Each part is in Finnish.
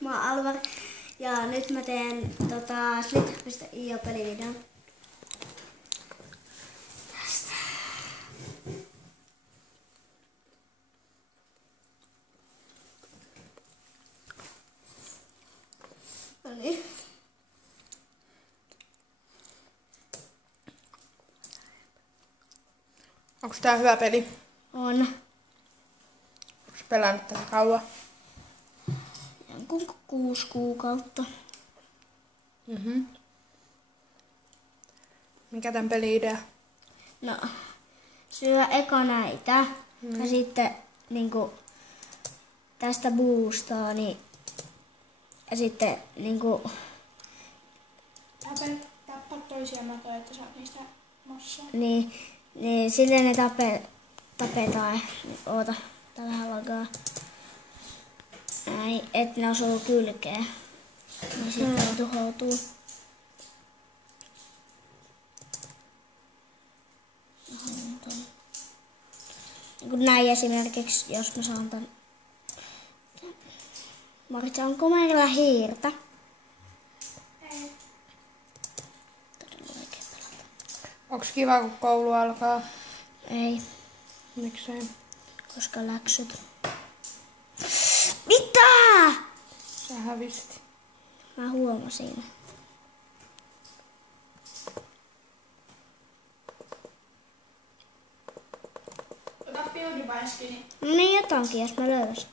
Mä oon Alvar ja nyt mä teen Slither.io pelivideon. Tästä. Noniin. Onko tää hyvä peli? On. Onko pelannut tätä kauan? Jonkun 6 kuukautta. Mikä tän peli-idea? No, syö eka näitä ja sitten niinku tästä boostaa, niin ja sitten niinku Tappaa toisia matoja, että saat niistä massaa. niin silleen ne tapetaan. Oota, tää vähän lagaa. Näin, et ne osuu kylkeen. Niin sitten ne tuhoutuu. Niin kuin näin esimerkiksi, jos mä saan tän. Maritsa, onko meillä hiirtä? Ei. Todella vaikea pelata. Onks kiva kun koulu alkaa? Ei, Miksei? koska läksyt. Mitä? Sä hävisit. Mä huomasin. Ota PewDiePie-skini. No niin, jotakin, jos mä löysin.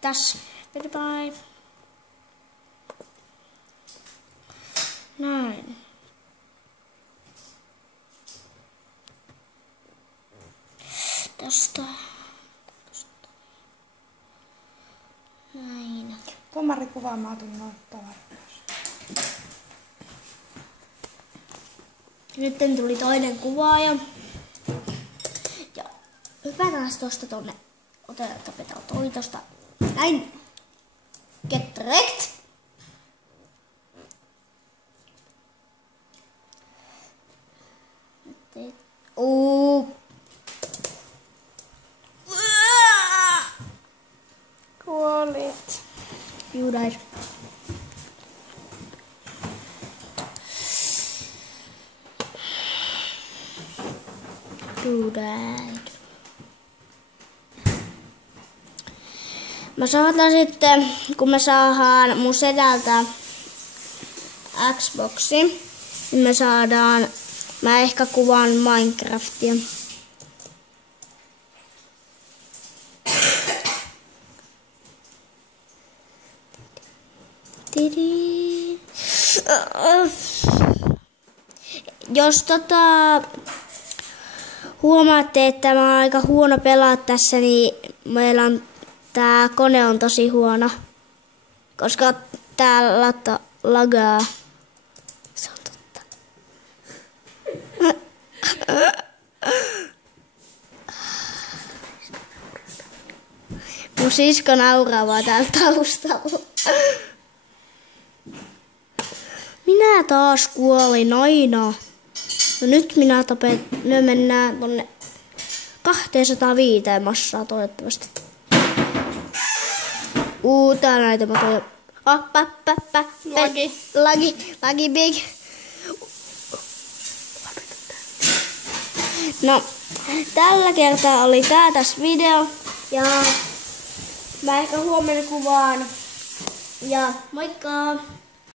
Tässä. Bye. Näin. Tästä. Näin. Tuomari kuvaamaan tuon tavarat. Nyt tuli toinen kuvaaja. Ja hypätään tosta tonne. Tapetaan toi tosta. Näin. Get wrecked. Kuolit. You died. You died. Mä saatan sitten, kun me saadaan mun sedältä Xboxi, niin mä ehkä kuvaan Minecraftia. Jos huomaatte, että mä oon aika huono pelaa tässä, niin meillä on tää kone on tosi huono, koska tää lagaa. Se on totta. Mun sisko nauraa vaan täällä taustalla. Minä taas kuolin aina. No nyt me mennään tonne 205 massaa toivottavasti. Täällä näitä matoja. Lagi big. No, tällä kertaa oli tää tässä video. Ja mä ehkä huomenna kuvaan. Ja moikka!